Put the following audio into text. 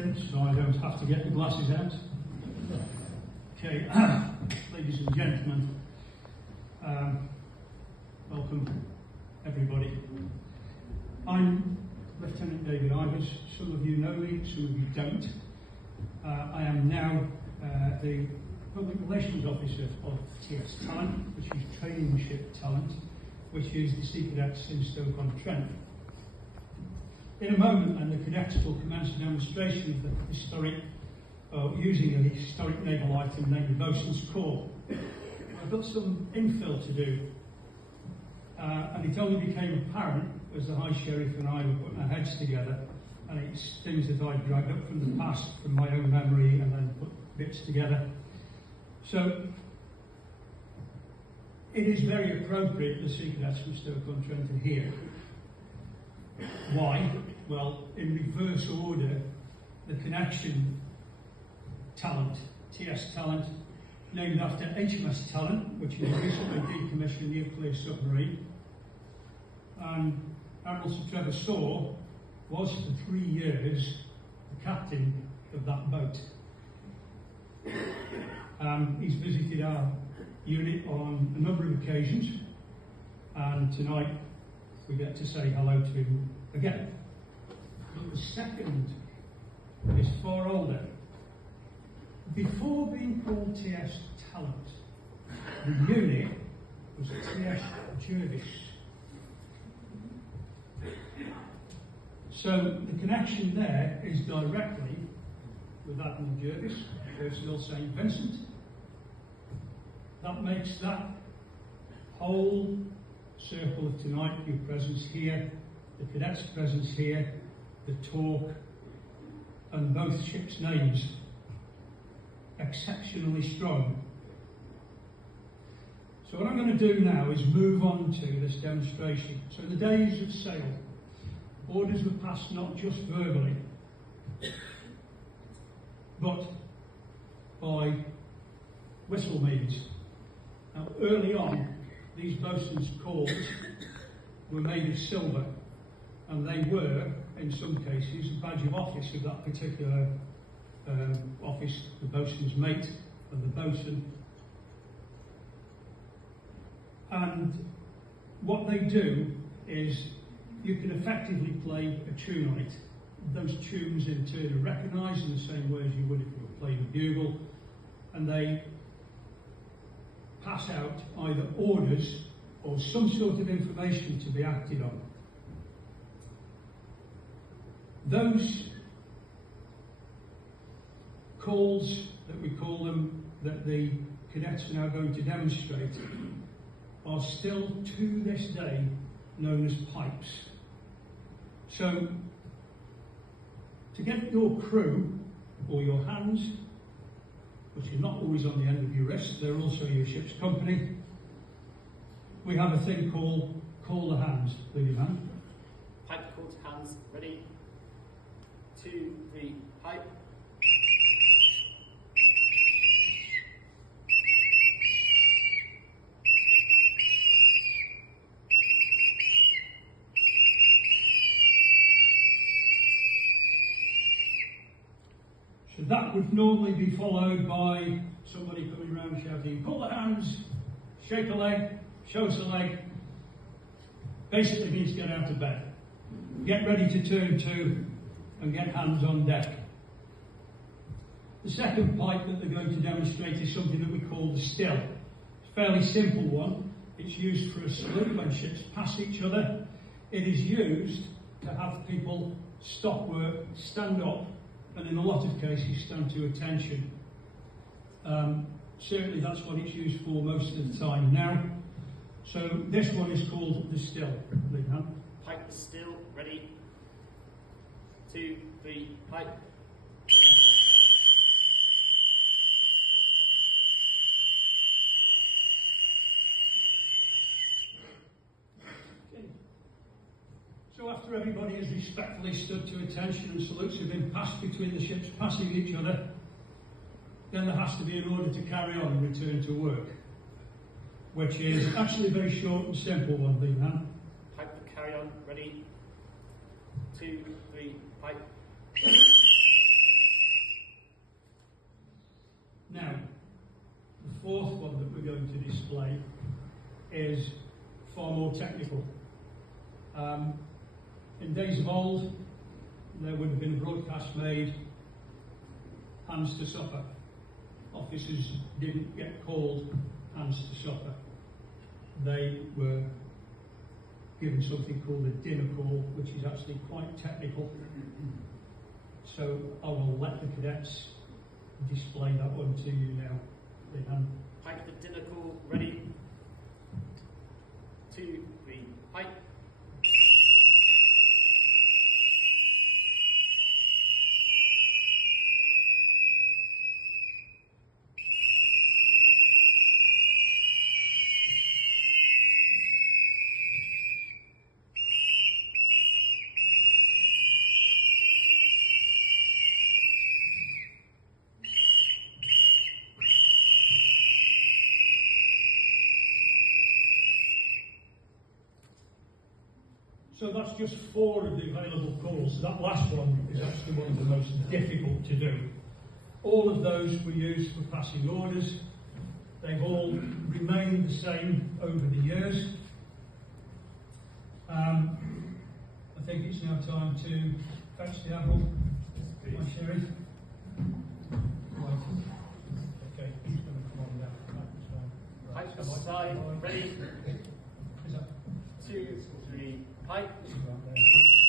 print, so I don't have to get the glasses out. Okay, ladies and gentlemen, welcome everybody. I'm Lieutenant David Ivers. Some of you know me, some of you don't. I am now the Public Relations Officer of TS Talent, which is Training Ship Talent, which is the Sea Cadets in Stoke-on-Trent. In a moment, then, the cadets will commence a demonstration of the historic, using a historic naval item named the Boatswain's Call. I've got some infill to do, and it only became apparent as the High Sheriff and I were putting our heads together, and it's things that I dragged up from the past, from my own memory, and then put bits together. So, it is very appropriate the Sea Cadets from Stoke-on-Trent are here. Why? Well, in reverse order, the Connection Talent, TS Talent, named after HMS Talent, which is a recently decommissioned nuclear submarine. And Admiral Sir Trevor Saw was for 3 years the captain of that boat. He's visited our unit on a number of occasions, and tonight we get to say hello to him again. But the second is far older. Before being called TS Talent, the unit was TS Jervis. So the connection there is directly with Admiral Jervis, Personnel St. Vincent. That makes that whole circle of tonight, your presence here, the cadets' presence here, the talk, and both ships' names, exceptionally strong. So what I'm going to do now is move on to this demonstration. So in the days of sail, orders were passed not just verbally, but by whistle means. Now early on, these boatswain's calls were made of silver, and they were, in some cases, a badge of office of that particular office, the boatswain's mate and the boatswain. And what they do is you can effectively play a tune on it. Those tunes in turn are recognised in the same way as you would if you were playing a bugle, and they pass out either orders or some sort of information to be acted on. Those calls, that we call them, that the cadets are now going to demonstrate, are still to this day known as pipes. So, to get your crew, or your hands, which are not always on the end of your wrists, they're also your ship's company, we have a thing called Call the Hands. Lady man. Pipe call to hands, ready? 2, 3, pipe. So that would normally be followed by somebody coming around shouting, call the hands, shake a leg, show us a leg. Basically means get out of bed. Get ready to turn to and get hands on deck. The second pipe that they're going to demonstrate is something that we call the still. It's a fairly simple one. It's used for a salute when ships pass each other. It is used to have people stop work, stand up, and in a lot of cases stand to attention. Certainly that's what it's used for most of the time now. So this one is called the still. Pipe the still, ready? 2, 3, pipe. Okay. So after everybody has respectfully stood to attention and salutes have been passed between the ships passing each other, then there has to be an order to carry on and return to work, which is actually a very short and simple one, Lee Man. Pipe the carry on, ready? 2, 3, pipe. going to display is far more technical. In days of old, there would have been a broadcast made, hands to supper. Officers didn't get called hands to supper. They were given something called a dinner call, which is actually quite technical. So I will let the cadets display that one to you now. Pipe the dinner call, ready? 2, 3, pipe. So that's just 4 of the available calls. That last one is actually one of the most difficult to do. All of those were used for passing orders. They've all remained the same over the years. I think it's now time to fetch the apple, my sheriff. Right. Okay, he's going to come on now. Pipe the side, ready? 2, 3, pipe. Right there.